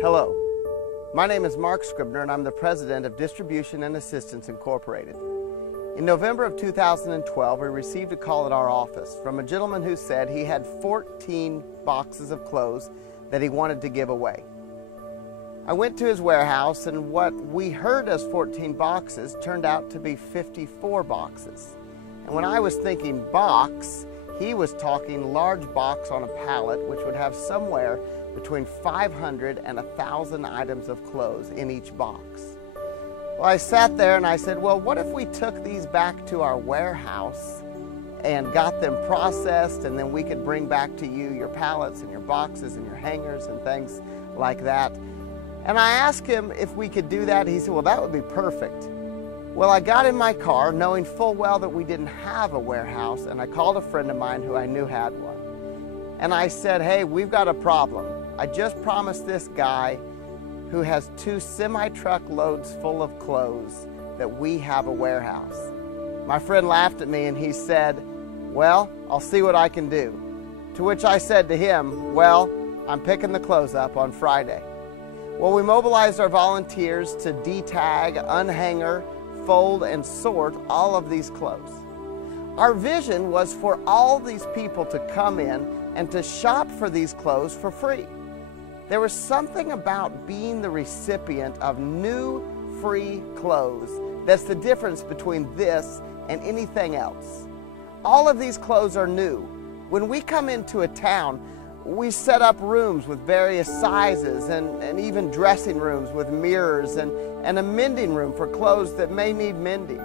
Hello, my name is Mark Scribner and I'm the president of Distribution and Assistance Incorporated. In November of 2012, we received a call at our office from a gentleman who said he had 14 boxes of clothes that he wanted to give away. I went to his warehouse and what we heard as 14 boxes turned out to be 54 boxes. And when I was thinking box, he was talking large box on a pallet which would have somewhere between 500 and 1,000 items of clothes in each box. Well, I sat there and I said, well, what if we took these back to our warehouse and got them processed, and then we could bring back to you your pallets and your boxes and your hangers and things like that. And I asked him if we could do that. He said, well, that would be perfect. Well, I got in my car knowing full well that we didn't have a warehouse, and I called a friend of mine who I knew had one. And I said, hey, we've got a problem. I just promised this guy who has 2 semi-truck loads full of clothes that we have a warehouse. My friend laughed at me and he said, well, I'll see what I can do. To which I said to him, well, I'm picking the clothes up on Friday. Well, we mobilized our volunteers to detag, unhanger, fold, and sort all of these clothes. Our vision was for all these people to come in and to shop for these clothes for free. There was something about being the recipient of new, free clothes that's the difference between this and anything else. All of these clothes are new. When we come into a town, we set up rooms with various sizes and even dressing rooms with mirrors and a mending room for clothes that may need mending.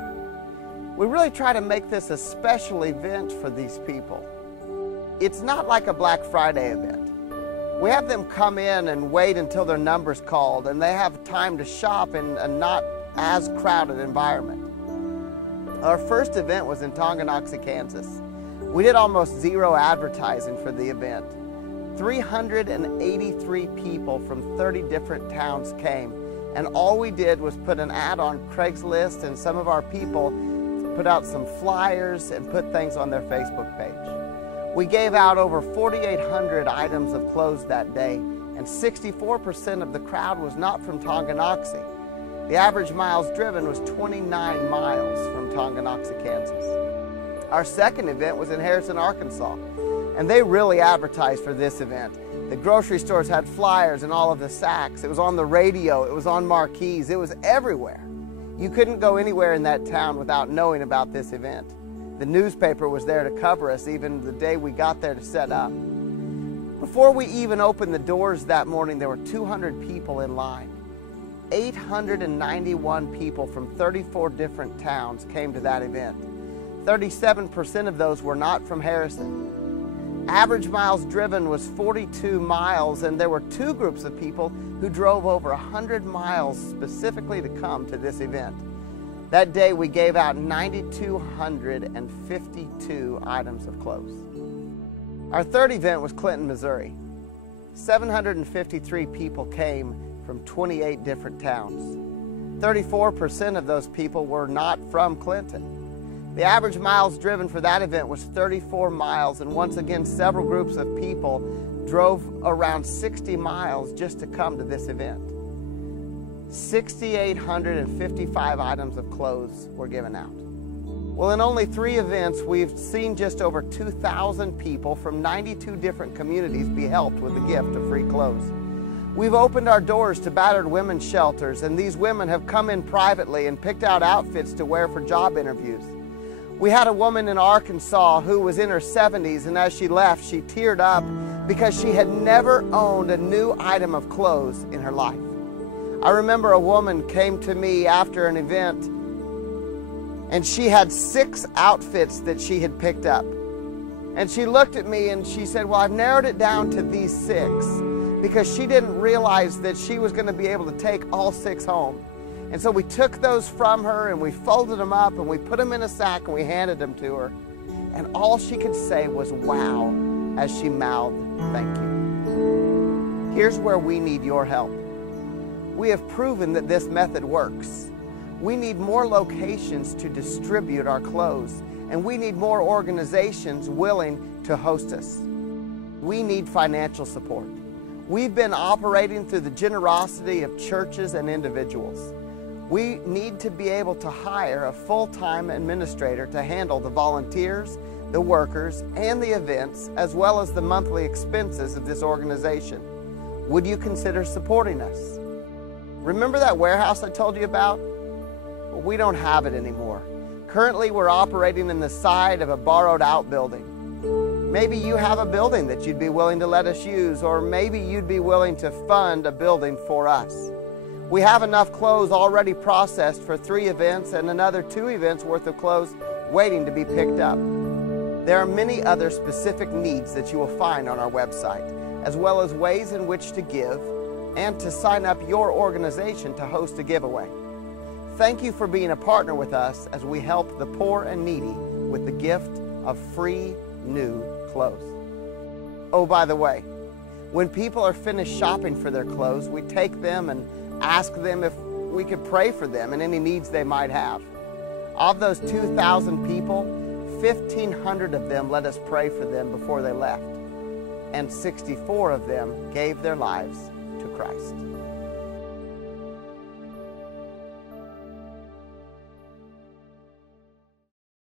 We really try to make this a special event for these people. It's not like a Black Friday event. We have them come in and wait until their number's called, and they have time to shop in a not as crowded environment. Our first event was in Tonganoxie, Kansas. We did almost zero advertising for the event. 383 people from 30 different towns came, and all we did was put an ad on Craigslist, and some of our people put out some flyers and put things on their Facebook page. We gave out over 4,800 items of clothes that day, and 64% of the crowd was not from Tonganoxie. The average miles driven was 29 miles from Tonganoxie, Kansas. Our second event was in Harrison, Arkansas, and they really advertised for this event. The grocery stores had flyers in all of the sacks. It was on the radio, it was on marquees, it was everywhere. You couldn't go anywhere in that town without knowing about this event. The newspaper was there to cover us even the day we got there to set up. Before we even opened the doors that morning, there were 200 people in line. 891 people from 34 different towns came to that event. 37% of those were not from Harrison. Average miles driven was 42 miles, and there were 2 groups of people who drove over 100 miles specifically to come to this event. That day we gave out 9,252 items of clothes. Our third event was Clinton, Missouri. 753 people came from 28 different towns. 34% of those people were not from Clinton. The average miles driven for that event was 34 miles, and once again several groups of people drove around 60 miles just to come to this event. 6,855 items of clothes were given out. Well, in only 3 events, we've seen just over 2,000 people from 92 different communities be helped with the gift of free clothes. We've opened our doors to battered women's shelters, and these women have come in privately and picked out outfits to wear for job interviews. We had a woman in Arkansas who was in her 70s, and as she left, she teared up because she had never owned a new item of clothes in her life. I remember a woman came to me after an event, and she had 6 outfits that she had picked up. And she looked at me and she said, well, I've narrowed it down to these 6 because she didn't realize that she was going to be able to take all 6 home. And so we took those from her and we folded them up and we put them in a sack and we handed them to her. And all she could say was, wow, as she mouthed, thank you. Here's where we need your help. We have proven that this method works. We need more locations to distribute our clothes, and we need more organizations willing to host us. We need financial support. We've been operating through the generosity of churches and individuals. We need to be able to hire a full-time administrator to handle the volunteers, the workers, and the events, as well as the monthly expenses of this organization. Would you consider supporting us? Remember that warehouse I told you about? Well, we don't have it anymore. Currently, we're operating in the side of a borrowed outbuilding. Maybe you have a building that you'd be willing to let us use, or maybe you'd be willing to fund a building for us. We have enough clothes already processed for 3 events and another 2 events worth of clothes waiting to be picked up. There are many other specific needs that you will find on our website, as well as ways in which to give and to sign up your organization to host a giveaway. Thank you for being a partner with us as we help the poor and needy with the gift of free new clothes. Oh, by the way, when people are finished shopping for their clothes, we take them and ask them if we could pray for them and any needs they might have. Of those 2,000 people, 1,500 of them let us pray for them before they left, and 64 of them gave their lives to Christ.